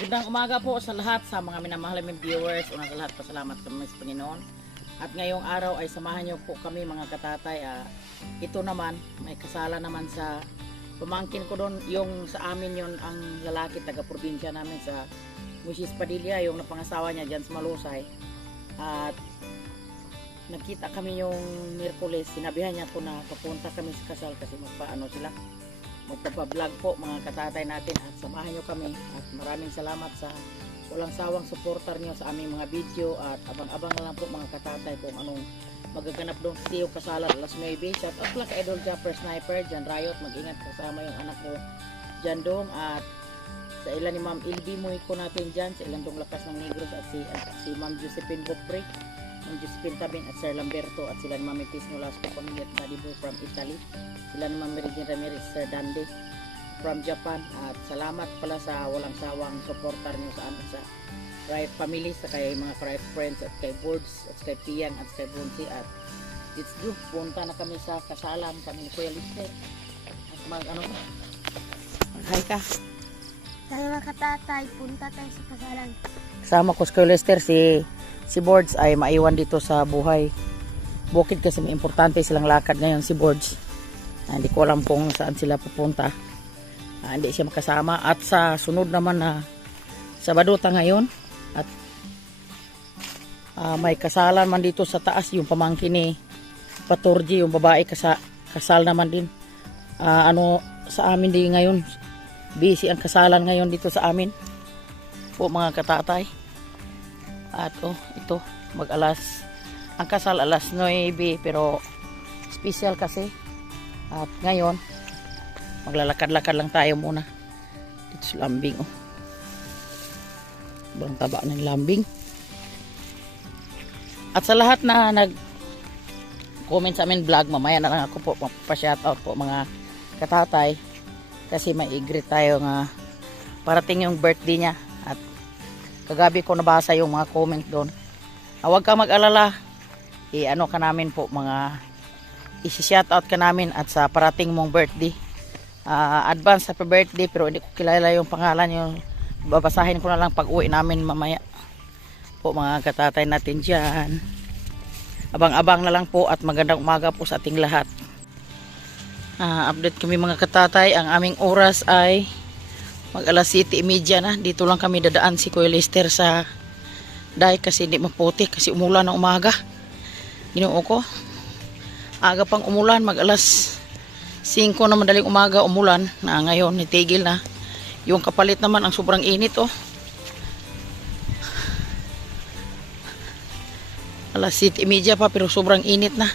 Magandang umaga po sa lahat, sa mga minamahal naming viewers. Una sa lahat, pasalamat kami sa Panginoon. At ngayong araw ay samahan niyo po kami mga katatay. Ito naman, may kasala naman sa pamangkin ko doon. Yung sa amin yon ang lalaki, taga-probinsya namin sa Mrs. Padilla, yung napangasawa niya dyan sa Malusay. At nakita kami yung Miyerkules, sinabihan niya po na papunta kami sa kasal kasi magpaano sila. Magpapablog po mga katatay natin at samahan nyo kami at maraming salamat sa walang sawang supporter nyo sa aming mga video at abang-abang na lang po mga katatay kung anong magaganap doon sa Tiyo Kasalan alas 9. Shout out lang kay Idol Jumper Sniper dyan Riot, mag-ingat kasama yung anak ko dyan dong at sa ilan ni Ma'am Ilby Moiko natin dyan, sa ilan dong Lakas ng Negros at si Ma'am Josephine Bopre, Ma'am Josephine Tabing at Sir Lamberto at sila ni Ma'am Itis Nolasco Pamilya at Nadibo from Italy, sila ni Ma'am Meridian Ramirez, Sir Dande from Japan at salamat pala sa walang sawang supporter nyo sa amin sa Riot Family, sa kay mga Riot Friends at kay Boards at kay Pian at kay Bunsi at it's good, punta na kami sa kasalan kami ni Kuya Lister at mag-hi ka Tayo mga katatay, punta tayo sa kasalan. kasama ko si Kuya Lister, si Boards ay maiwan dito sa buhay bukid kasi may importante silang lakad ngayon si Boards. Hindi ko alam kung saan sila pupunta. Hindi siya makasama at sa sunod naman na Sabaduta ngayon at may kasalan man dito sa taas yung pamangkin ni Paturji, yung babae kasal naman din. Sa amin din ngayon busy ang kasalan ngayon dito sa amin po mga katatay. At ito mag-alas ang kasal alas 9 pero special kasi at ngayon maglalakad-lakad lang tayo muna dito sa lambing. Sobrang taba ng lambing. At sa lahat na nag comment sa amin vlog, mamaya na lang ako po pa-shoutout po mga katatay kasi may i-greet tayo nga parating yung birthday niya at kagabi ko nabasa yung mga comment doon. Huwag ka mag-alala, ano ka namin po mga isi-shoutout ka namin at sa parating mong birthday. Advance happy birthday pero hindi ko kilala yung pangalan yung babasahin ko na lang pag uwi namin mamaya po mga katatay natin dyan. Abang-abang na lang po at magandang umaga po sa ating lahat. Update kami mga katatay, ang aming oras ay mag alas 7:30 na. Dito lang kami dadaan si Kuya Lister sa dahil kasi hindi maputi kasi umulan ng umaga. Ginoo ko aga pang umulan, mag alas 5 na madaling umaga umulan na ngayon nitigil na. Yung kapalit naman ang sobrang init alas 7:30 pa pero sobrang init na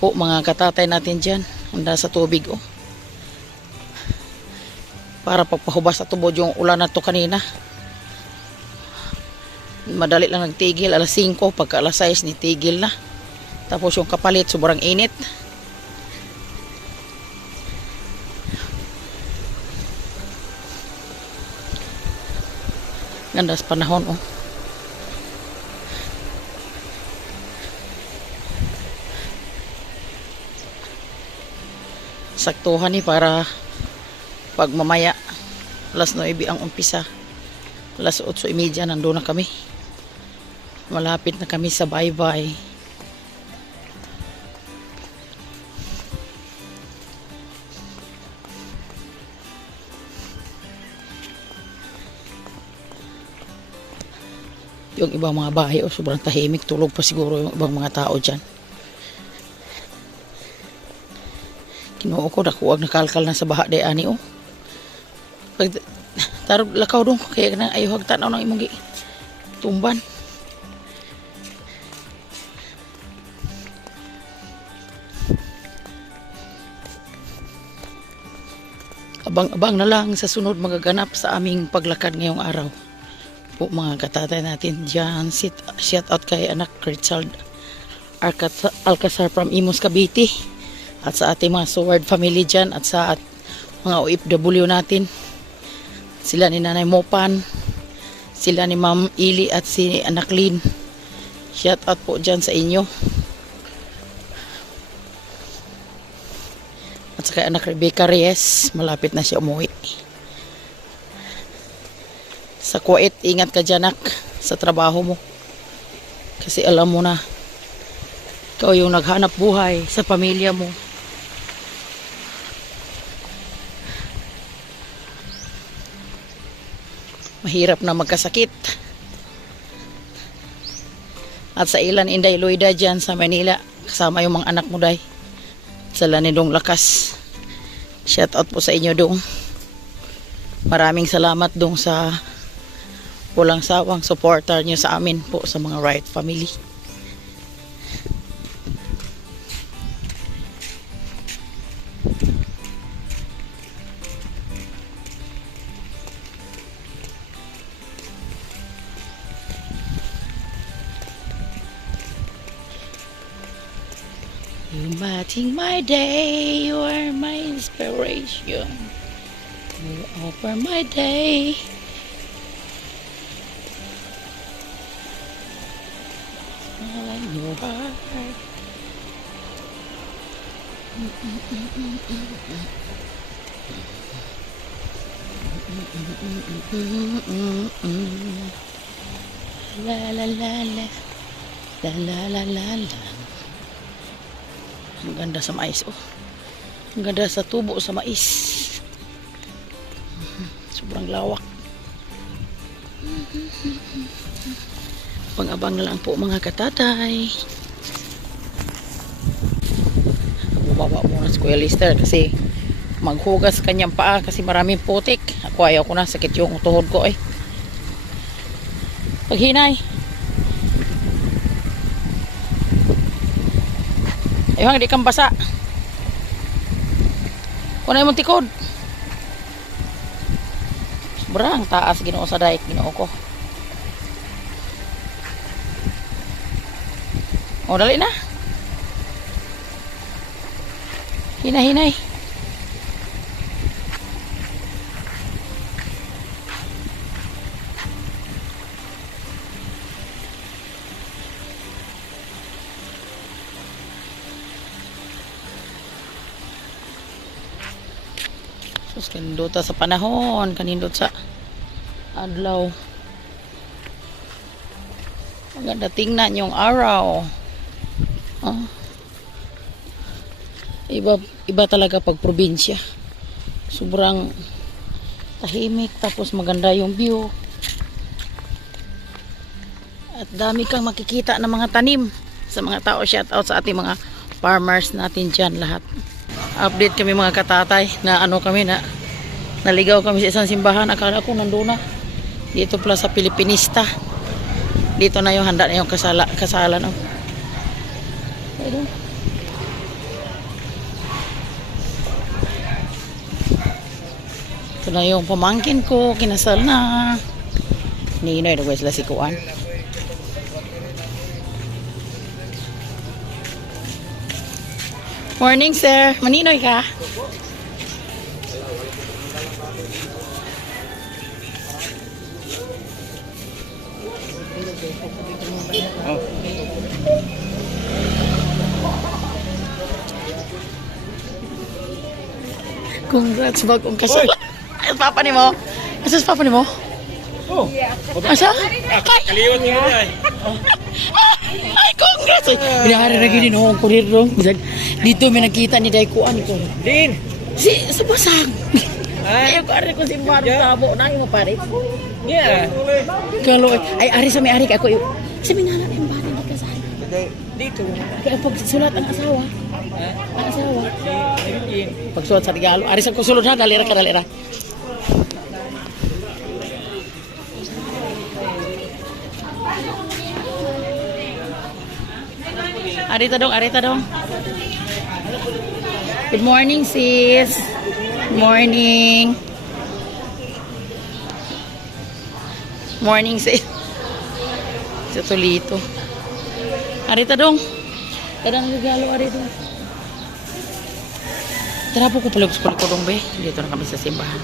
po mga katatay natin dyan. Handa sa tubig para pagpahubas sa tubod yung ulan na to kanina. Madali lang nagtigil alas 5, pagka alas 6 nitigil na. Tapos yung kapalit sobrang init. Ganda sa panahon saktuhan para pag mamaya alas 9 ang umpisa, alas 8:30 nandun na kami, malapit na kami sa bye-bye. Yung ibang mga bahay sobrang tahimik, tulog pa siguro yung ibang mga tao dyan. Kinuha ko nakuwag nakalkal na sa baha de ani pag tarog lakaw dong kaya na ayaw hagtanaw ng imong tumban. Abang-abang na lang sa sunod magaganap sa aming paglakad ngayong araw po mga katatay natin dyan. Shout out kay anak Richard Alcazar from Imus Cavite at sa ating mga Sword family dyan at sa mga OFW natin, sila ni Nanay Mopan, sila ni Ma'am Ili at si Anak Lin. Shout out po dyan sa inyo at sa kay Anak Rebecca Reyes, malapit na siya umuwi. Sa Kuwait, ingat ka dyan, nak, sa trabaho mo. Kasi alam mo na, ikaw yung naghanap buhay sa pamilya mo. Mahirap na magkasakit. At sa ilan, Inday Loida dyan sa Manila, kasama yung mga anak mo, day. Sala ni Dong Lakas. Shout out po sa inyo, Dong. Maraming salamat, Dong, sa walang sawang supporter nyo sa amin po sa mga Wright family. You lighting my day, you are my inspiration. You offer my day. Smile in your heart. La la la la. La la la la la. Ang ganda sa mais, oh. Ang ganda sa tubo sa mais. Sobrang lawak. Pang-abang lang po mga katatay. Bumaba muna si Kuya Lister kasi maghugas kanyang paa kasi maraming putik. Ako ayaw ko na, sakit yung tuhod ko eh. Paghinay. Ayun, hindi kang basa. Kunay mong tikod. Sobrang taas, Ginoo sa daik, Ginoo ko. O, dali na. Hinay. Sus, kanindot sa panahon, kanindot sa adlaw. Maganda tingnan yung araw. Oh. Iba talaga pag probinsya. Sobrang tahimik, tapos maganda yung view. At dami kang makikita ng mga tanim sa mga tao. Shout out sa ating mga farmers natin dyan lahat. Update kami mga katatay na naligaw kami sa isang simbahan. Akala ko nandun na. Dito pala sa Pilipinista. Dito na yung handa na yung kasalan. Oh. Ayun. Ito na yung pamangkin ko. Kinasal na. Ninoy na sila si Kuan. Morning, sir. Maninoy ka? Oh. Congrats, bagong kasal. Ay, papa ni mo? Asas papa ni mo? Oh. Asa? Kaliwat mo na. Ay, congrats! Binahari na gini no, ang kurir dong. Dito may nakita ni Daikuan ko. Din. Sa basag. Ayaw ko ari ko si Maro Tabo na yung pare. Yeah. Kalau ay ari sa may ari ka ako. Sa minala na yung bata di kasal. Dito. Kaya pag sulat ang asawa. Ang asawa. Din. Pag sulat sa regalo, ari sa kusulod na dalira ka dalira. Arita dong. Good morning, sis. Good morning. Morning, sis. Sa Tolito. Arita dong. Kadang regalo, arita. Tara po ko palabas ko dong, be. Dito na kami sa simbahan.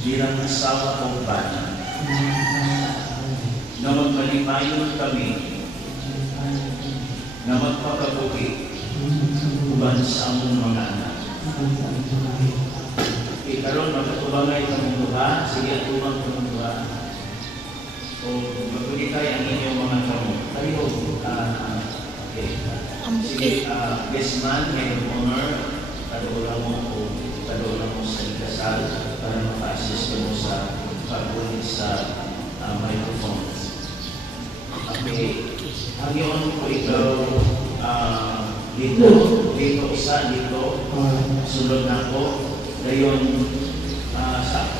bilang asawa o bana, na magmalimayon kami, na magpakabuhi uban sa among mga anak. Ikaroon, magkatubangay kami duha, sige atubang kami duha. O magpagitay ang inyong mga kamot. Tayo, okay. Sige, best man, may honor, kadola mo o kadola mo sa ikasal para maka-assist mo sa pag-ulit sa microphone. Okay. Ang iyon po ikaw, dito isa, dito, sunod na ako. Ngayon,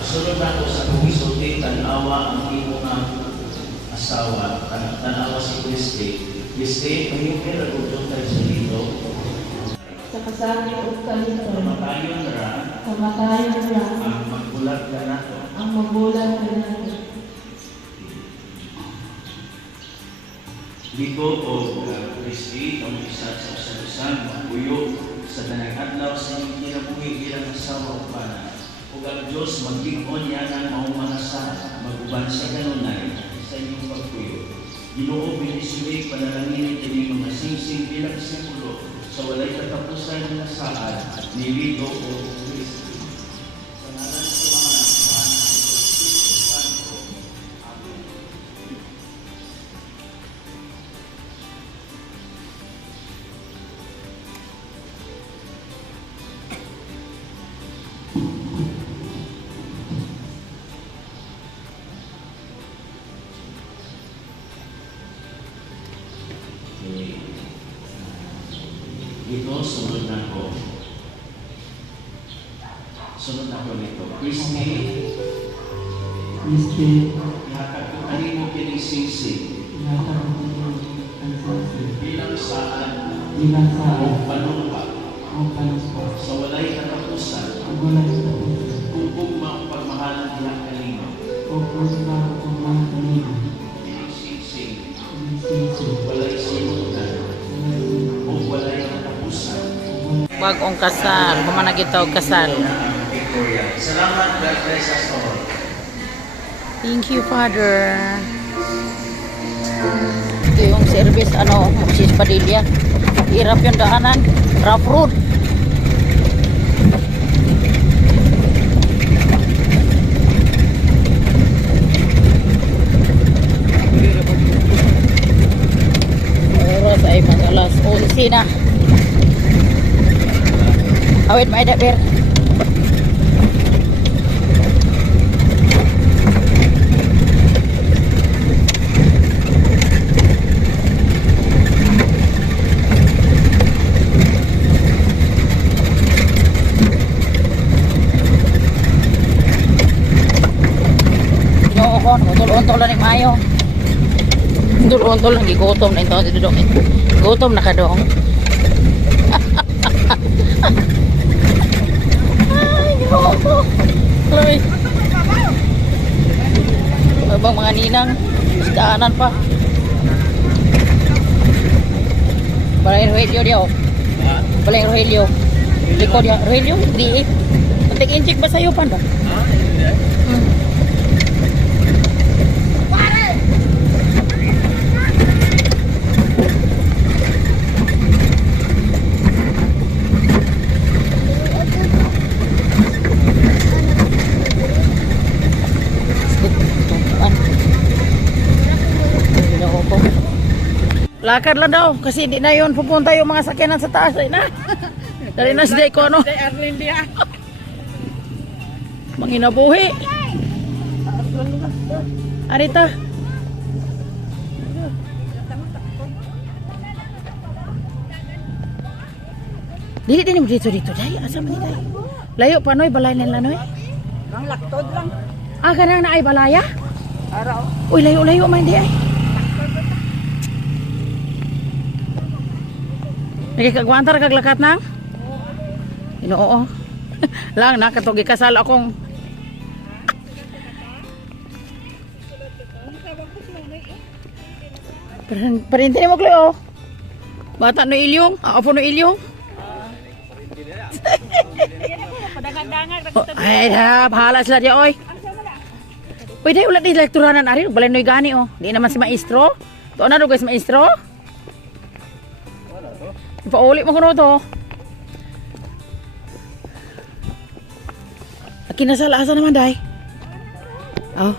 sunod na ako sa kumisulti, tanawa ang imo nga asawa, tanawa si Christy. Christy, ngayon kaya nagutong tayo sa dito. Sa kasama o kalito, Kamatayon ra, kamatayan lang ang magbulat ka na to. ang magulang ka natin. Dito o Christy, ang isa sa usan-usan, magbuyo sa tanang adlaw sa inyong kinabuhi bilang asawa o pana. Ug ang Diyos mag-lig-on yan ang maong mga saha, mag-uban sa kanunay sa inyong pagpuyo. Ginoo binisuli, panalangin kini mga singsing bilang simbolo sa walay katapusan ng saad ni Lito o Christy. Sa ngalan sa mga Juan, Espiritu Santo. Amen. Ito, sunod na ko. Sunod na ko nito. Christy, Kristi, ihatag ko kanimo kining singsing inatang mo ang sasi, bilang saan bilang sa o panumpa o panuspa, sa walay katapusan ang gulang sa puso, kung ugma ang pagmahalan diha kanimo. o puspa o mga kanino, Kining singsing ang sisi, walay sinutan ang o walay katapusan. Bagong kasal, kumanagitaw kasal. Victoria. Salamat, God bless us all. Thank you, Father. Ito yung service, Mrs. Padilla. Hirap yung daanan. Rough road. Oras ay mga alas 11 na. Awit may daber. Untol lang ni Mayo. Untol lang gigutom na ito dito dong. Gutom na ka dong. Ay, ginoo. Ay. Abang mga ninang, daanan pa. Balay Rogelio dia. Balay Rogelio. Likod dia Rogelio di. Antik injik ba sayo pa no? Lakad lang daw kasi hindi na yun pupunta yung mga sakyanan sa taas ay na. Dali na si Deko no. Manginabuhi. Arita. Dili din mo dito dali asa man dito. Layo pa noy balay nila noy. Ang laktod lang. Ah kanang na ay balaya? Araw. Uy layo man di ay. Nagkikagwantar kag lakat nang? Inoo. Lang nakatugi kasal akong. Parintay mo Cleo. Bata no ilyong, apo no ilyong. Ay, bahala sila di oy. Uy, day, ulat di lekturanan ari. Balay noy gani, oh. Di naman si maestro. Tuon na do guys, maestro. Ipauli mo kuno to. Kinasal asa naman, day? Oh.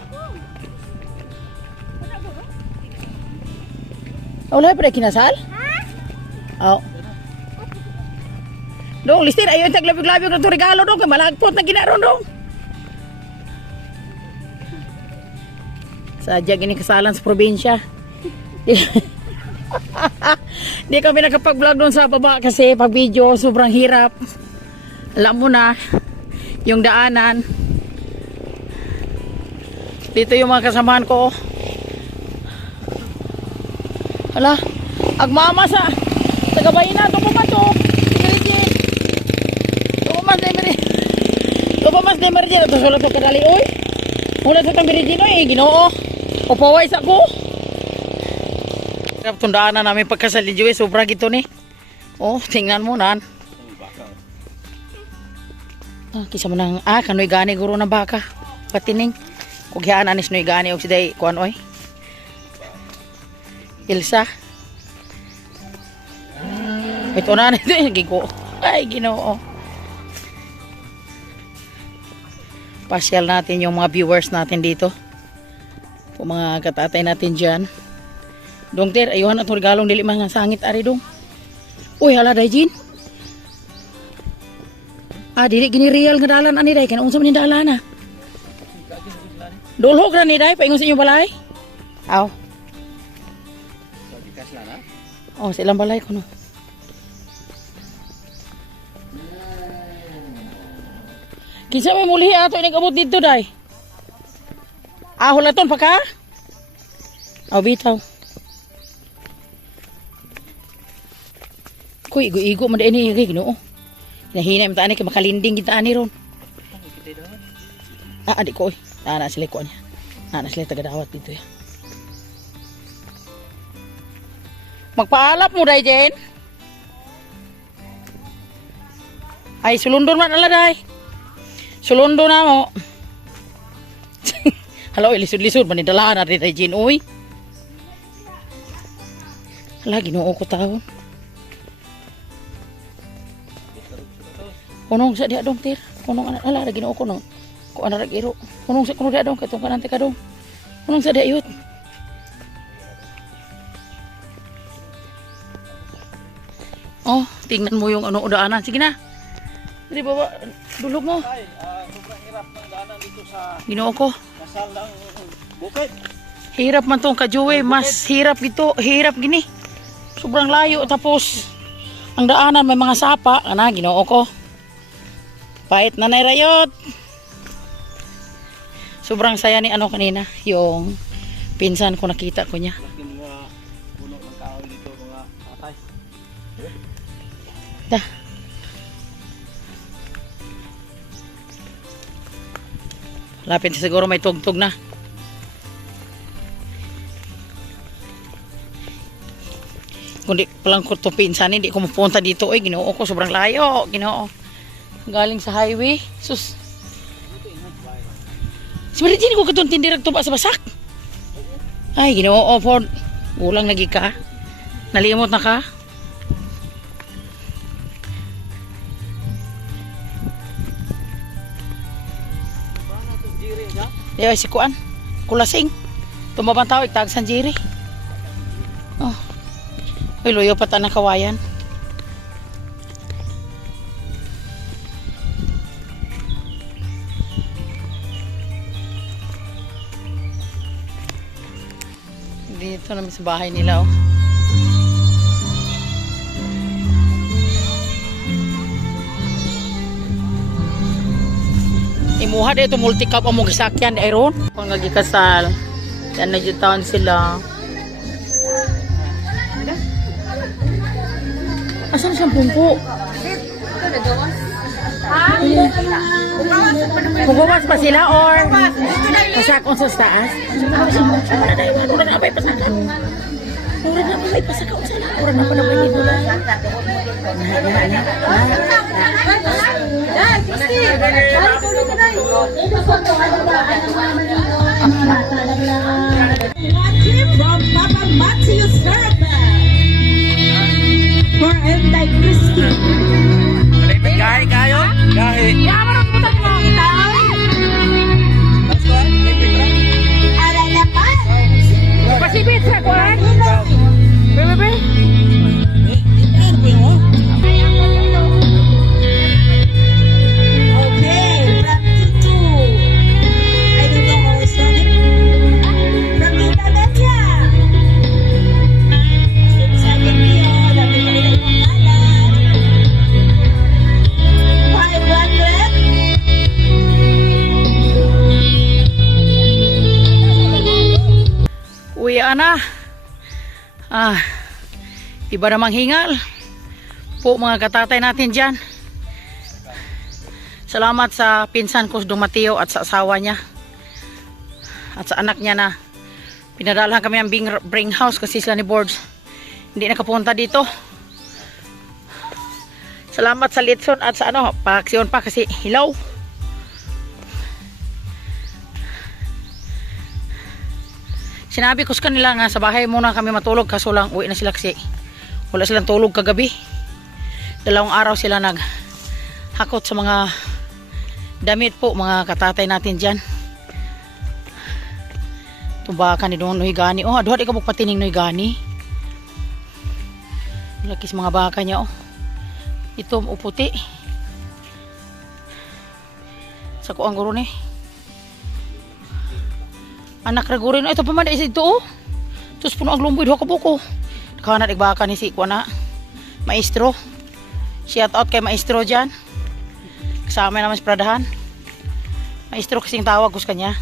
Wala pa rin kinasal? Oh. Dong, listin. Ayun, taglabig-labig na ito regalo dong. Kaya malagpot na ginaron dong. Sadya gini kasalan sa probinsya. Di kami nakapag-vlog doon sa baba kasi pag video sobrang hirap. Alam mo na yung daanan. Dito yung mga kasamahan ko. Hala, agmama sa tagabayin na. Tupumas to. Tupumas na emergency. Ito sulat ko kadali. Uy, mula sa itong birijino eh. Ginoo. Upawais ako. Tundaan na namin pagkasalidyo eh. Sobra gito ni. Oh, tingnan mo nan. Kisa mo nang, kanoy gani guro ng baka. Patining. Kugyaan anis noy gani. O siday, kuan oy. Ilsa. Ito na nito eh. Gigo. Ay, ginoo. Pasyal natin yung mga viewers natin dito. Kung mga katatay natin dyan. Dong ter, ayuhan at regalong dili mga sangit ari dong. Uy, hala day Jin. Dili gini real nga dalan ani day. Kaya unsa man yung dalan na. Dulhog na ni day, paingon sa inyong balay. Aw. Oh, sa ilang balay ko no. Kinsa may muli ato inigabot dito day. Hulaton pa ka? Aw bitaw. Kuy, igo man din ni Ginoo. Nahina man taani kay makalinding kita ani ron. Adik ko oy. Na sila ko niya. Na sila taga-dawat dito ya. Magpaalap mo day Jen. Ay sulundon man ala day. Sulundo na mo. Halo, lisod-lisod man nidalaan na day Jen oy. Hala, Ginoo ko taon. Kunong sa dia dong tir. Kunong anak ala Ginoo ko no. Ko ana ragiro. Kunong sa kuno dia dong katong kanante ka dong. Kunong sa dia yut. Oh, tingnan mo yung ano daanan. Sige na. Dili baba dulog mo. Ay, sobrang hirap ng daanan dito sa Ginoo ko. kasal ng bukid. Hirap man tong kajuwe, mas hirap gito, hirap gini. Sobrang layo tapos ang daanan may mga sapa, ana Ginoo ko. Pait na nairayot. Sobrang saya ni ano kanina, yung pinsan ko nakita ko niya. Laki mga puno ng kahoy dito, mga atay. Da. Lapit siguro may tugtog na. Kundi palang ko to pinsan, hindi ko mapunta dito. Ay, Ginoo ko, sobrang layo. Ginoo. Galing sa highway. Sus. Si Maritini ko katong tindirag tuba sa basak. Ay, Ginoo, Ford. Ulang lagi ka. Nalimot na ka. Di si Kuan. Kulasing. Tumabang tao, itag Sanjiri. Oh. Uy, luyo pa ta na kawayan. Dito namin sa bahay nila, oh. Imuha dito multi-cup ang mga sakyan ayron. Kung nagikasal, yan na dyan taon sila. Asan siyang pumpo? Pugawas pa sila or pasakon sa taas? Wala na may pasakon. Wala na may pasakon sila. Wala na pa na may dito lang. Watching from Papa Matthew Serpa for Entay Christy. Gahe kayo? Gahe. Ala na pa. Pasibit sa kuhan. Bebe. Ano po yun? Okay, from Tito. I don't know how it's from Tita Delia. Sa Kikyo, dami ko nila yung pangalan. 500. Uwi na. Iba namang hingal po mga katatay natin dyan. Salamat sa pinsan ko Dong Mateo at sa asawa niya at sa anak niya na pinadalahan kami ng bring house kasi sila ni Boards hindi nakapunta dito. Salamat sa Litson at sa paaksyon pa kasi hilaw. Sinabi ko sa kanila nga sa bahay muna kami matulog kaso lang uwi na sila kasi wala silang tulog kagabi. 2 araw sila naghakot sa mga damit po mga katatay natin dyan. Tumbakan ni Don Noy Gani. Oh, aduha di ka magpatining Noy Gani. Laki sa mga baka niya oh. Ito uputi. Sa kuang guro ni. Anak ragurin ito pa man isa ito oh. Tus puno ang lumboy duha ka buko. Kana nagbaka ni si kuana maestro. Shout out kay maestro diyan. Kasama naman sa Pradahan. Maestro kasing tawag ko sa kanya.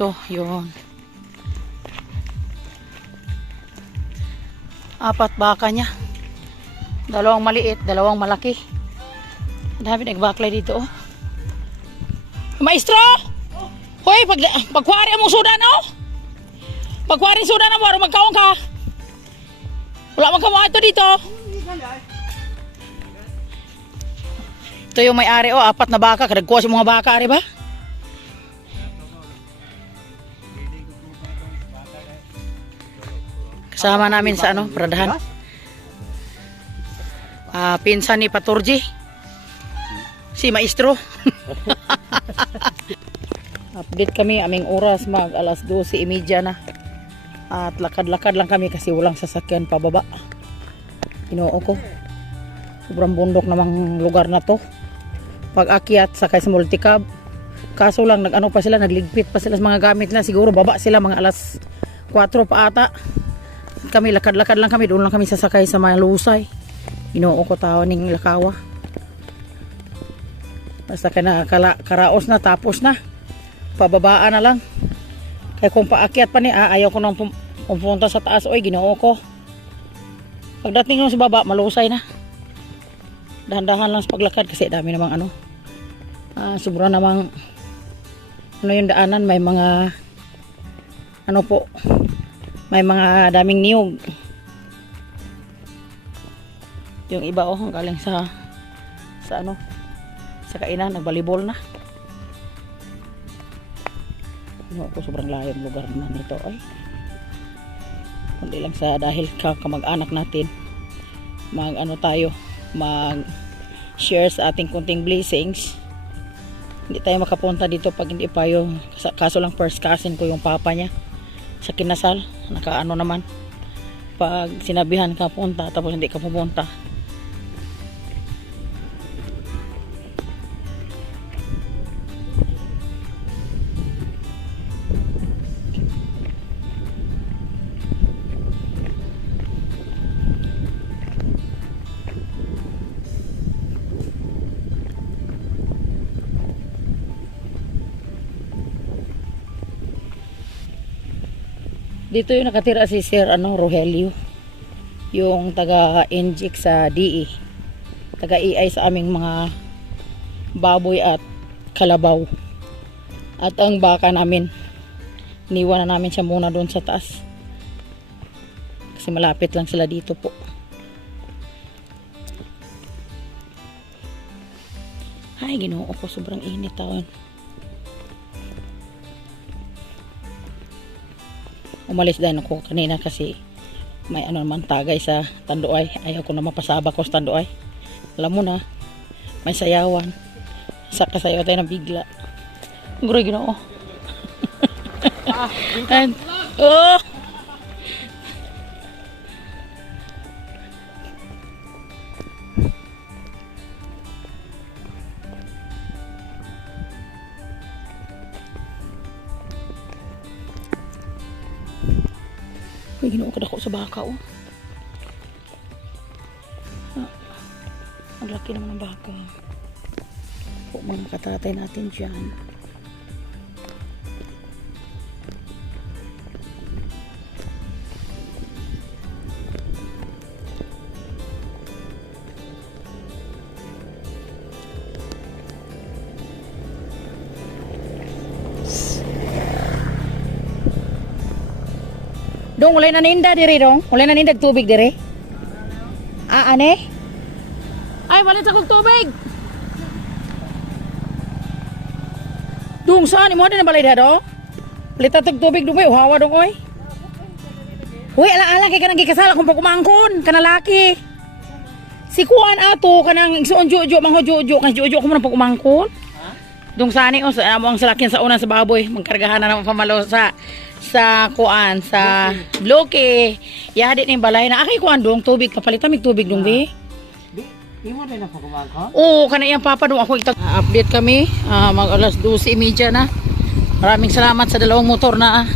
Ito, yun. 4 baka niya. 2 maliit, 2 malaki. Dami nagbaklay dito oh. Maestro! Hoy, pagkwari among sudan oh. Pagkwari sudan mo, magkaon ka. Wala man kamo ito dito. Ito yung may-ari oh, 4 na baka, kadagkuha si mga baka ari ba? Kasama namin sa Pradahan. Pinsan ni Paturji. Si Maestro. Update kami aming oras mag 12:30 na. At lakad-lakad lang kami kasi walang sasakyan pababa. Inoo ko. Sobrang bundok namang lugar na to. Pag akyat sakay sa multicab. Kaso lang pa sila, nagligpit pa sila sa mga gamit nila. Siguro baba sila mga 4 pa ata. Kami lakad-lakad lang kami, doon lang kami sasakay sa mga lusay. Inoo ko tao ning Lakawa. Basta karaos na tapos na. Pababaan na lang. Kaya kung paakyat pa ni ayaw ko nang pumunta sa taas. Oy, ginoo ko. Pagdating nung sa baba, malusay na. Dahan-dahan lang sa paglakad kasi dami namang sobra namang yung daanan, may mga may mga daming niyog. Yung iba galing sa kainan, nagbalibol na. Ko sobrang layo ng lugar naman ito ay. Kundi lang sa dahil kamag-anak natin tayo mag-share sa ating kunting blessings. Hindi tayo makapunta dito pag hindi pa yung kaso lang first cousin ko yung papa niya sa kinasal. Nakaano naman pag sinabihan ka punta tapos hindi ka pumunta. Dito yung nakatira si Sir Rogelio, yung taga-inject sa DE, taga-EI sa aming mga baboy at kalabaw. At ang baka namin, iniwan na namin siya muna doon sa taas. Kasi malapit lang sila dito po. Ay, Ginoo ko, sobrang init taon. Umalis din ako kanina kasi may ano naman tagay sa Tanduay. Ayaw ko na mapasaba ko sa Tanduay. Alam mo na, may sayawan. Sayaw tayo ng bigla. Guro, Ginoo. And, oh! Uy, Ginoo, kadako sa baka, oh. Ang laki naman ng baka. Po, mga katatay natin dyan. Dong, wala na ninda diri dong. Wala na ninda tubig diri. Ah, ane? Ay, wala sa kong tubig. Dong, saan? Imo na balay dado? Palita tag tubig dong, hawa dong, oy. Uy, ala-ala kay kanang gikasala kung pagkumangkon, kanalaki. Si Kuan ato, kanang igsuon jojo, mangho jojo, kan jojo ko man pagkumangkon. Dong sani, o, sa ang salakin sa una sa baboy, magkargahan na ng pamalo sa kuan sa bloke yadi ni balay na akay kuan dong tubig kapalitan mig tubig dong be Di mo rin na pagkumangko? oo kana iyang papa dong ako update kami mag alas 12:30 na. Maraming salamat sa dalawang motor na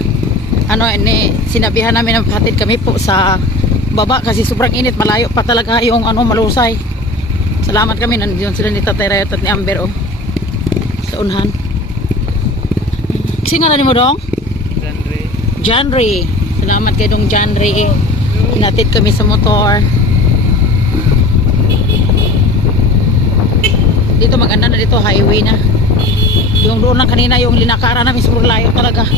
ano ni sinabihan namin na hatid kami po sa baba kasi sobrang init, malayo pa talaga yung ano Malusay. Salamat kami, nandiyon sila ni Tatay Rayot at ni Amber, oh, sa unhan. Kasi nga na mo dong Janry. Salamat kay dong Janry. Inatid kami sa motor. Dito maganda na dito, highway na. Yung doon lang kanina, yung linakara namin, sobrang layo talaga.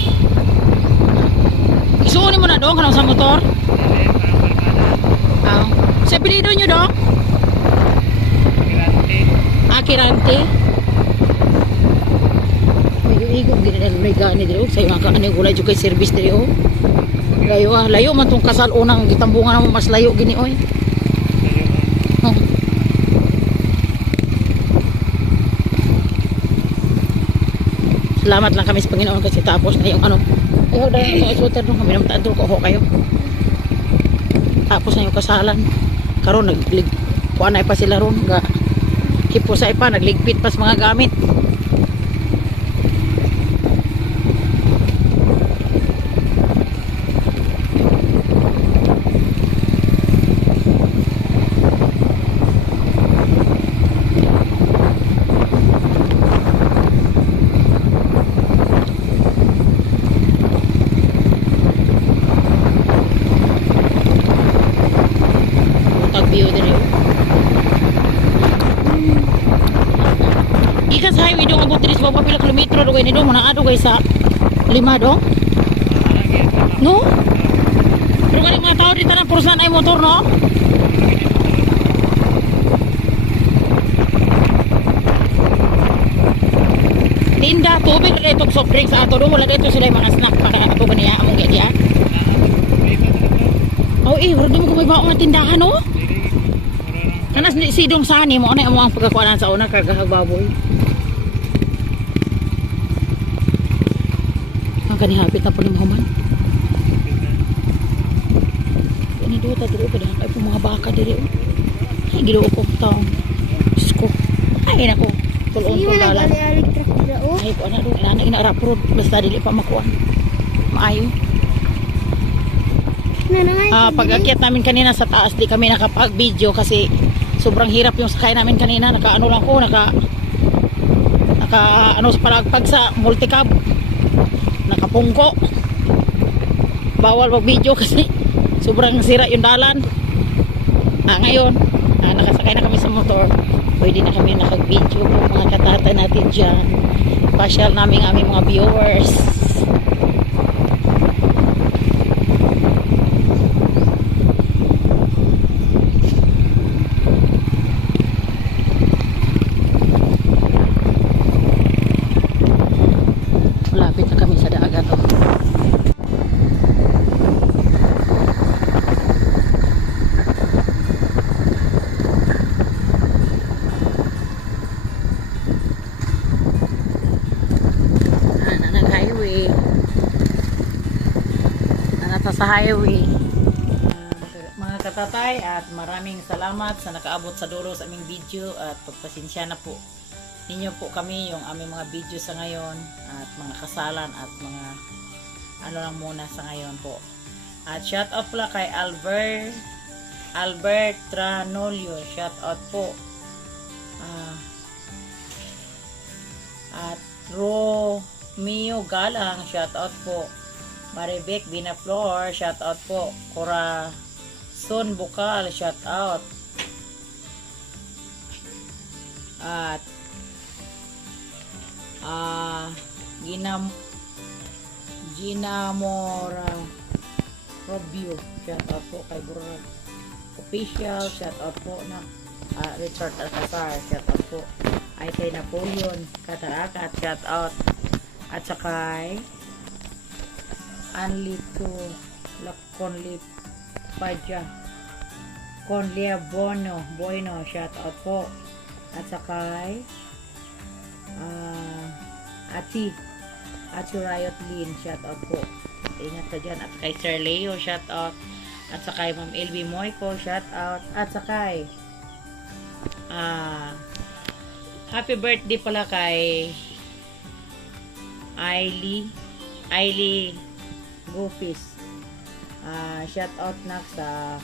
Isuunin mo na dong, kanang sa motor. Sa pilido nyo dong? Kirante. Igog gini na may gani dito sa mga kaanay gulay jud kay service dito. Layo man tong kasal unang gitambungan mo mas layo gini oy. Oh. Salamat lang kami sa Panginoon kasi tapos na yung ano. Ayaw dahil sa shooter nung kami naman taadto ko kayo. Tapos na yung kasalan. Karon naglig kuanay pa sila ron ga hipusay pa nagligpit pa sa mga gamit. View diri. Ikas highway dong abot diri sa baba pila kilometro do ni dong na ado guys sa 5 dong. No? Pero kani mga tao dito na purusan ay motor no? Tinda tubig kay itong soft drinks ato dong wala dito sila mga snack pa kaya ato kaniya among gaya. Oh wala mo ko may baong nga tindahan no? Kanas ni sidong sani mo ano ang pagkakuanan sa una kagahag baboy. Ang kanihapit na po ni Muhammad. Kani do ta diri pa kay po mga baka diri. Ay Ginoo ko taong. Sko. Ay nako. Tulon ko dalan. Ay ko ana do ana ina road basta dili pa makuan. Maayo. Pag-akyat namin kanina sa taas di kami nakapag-video kasi sobrang hirap yung sakay namin kanina. Naka-ano lang ko, naka ano sa palagpag sa multicab. Nakapungko. Bawal mag-video kasi sobrang sira yung dalan. Ngayon, nakasakay na kami sa motor. pwede na kami nakag-video po mga katatay natin dyan. Pasyal namin ang aming mga viewers. Malapit na kami sa dagat. Oh. Highway. Nasa sa highway. Mga katatay, at maraming salamat sa nakaabot sa dulo sa aming video, at pagpasensya na po ninyo po kami yung aming mga video sa ngayon, at mga kasalan at mga ano lang muna sa ngayon po. At shout out pala kay Albert Tranolio, shout out po. At Romeo Galang, shout out po. Maribek Binaflor, shout out po. Corazon Bukal, shout out. At Gina Mora Robio, shout out po kay Burag Official, shout out po na Richard Alcazar, shout out po ay kay Napoleon Katarakat, shout out. At sakay Anlito Laconlip Padja Conlia Bueno, shout out po. At sakay Ati Riot Lin, shout out po. Ingat ka dyan. At kay Sir Leo, shout out. At sakay Ma'am LB Moico, shout out. At sakay happy birthday pala kay Ailey Gufis. Shout out na sa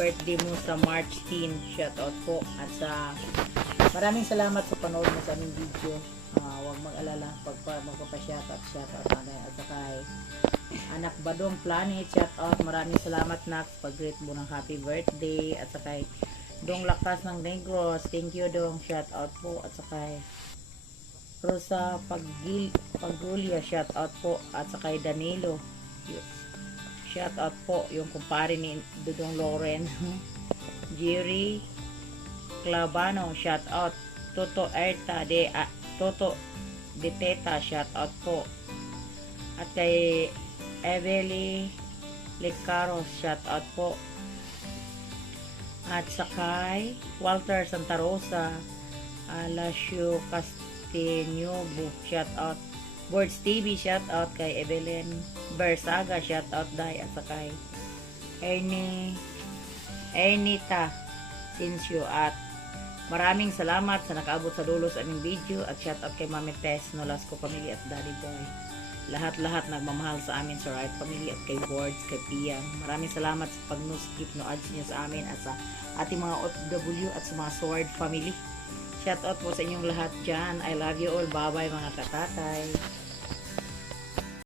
birthday mo sa March 10. Shout out po. At sa maraming salamat sa panood mo sa aming video. Huwag mag-alala pag magpapa-shout out na. At saka Anak Badong Planet, shout out. Maraming salamat na pag-greet mo ng happy birthday. At saka Dong Lakas ng Negros, thank you Dong, shout out po. At saka Rosa Pagulya, shout out po. At saka Danilo, shout out po, yung kumpare ni Dudong Loren. Jerry Clavano, shout out. Toto de Teta, shout out po. At kay Evely Lecaros, shout out po. At sakay Walter Santa Rosa, Alacio Castiñobo, shout out. Boards TV, shout out kay Evelyn Bersaga, shout out dai. At sakay Ernita Sincio. At maraming salamat sa nakaabot sa dulo sa aming video. At shout out kay Mami Tess Nolasco Family at Daddy Boy. Lahat nagmamahal sa amin sa Right Family, at kay Boards, kay Piang. Maraming salamat sa pag-no-skip no ads niyo sa amin, at sa ating mga OFW at sa mga Sword Family. Shout out po sa inyong lahat dyan. I love you all. Bye bye mga katatay.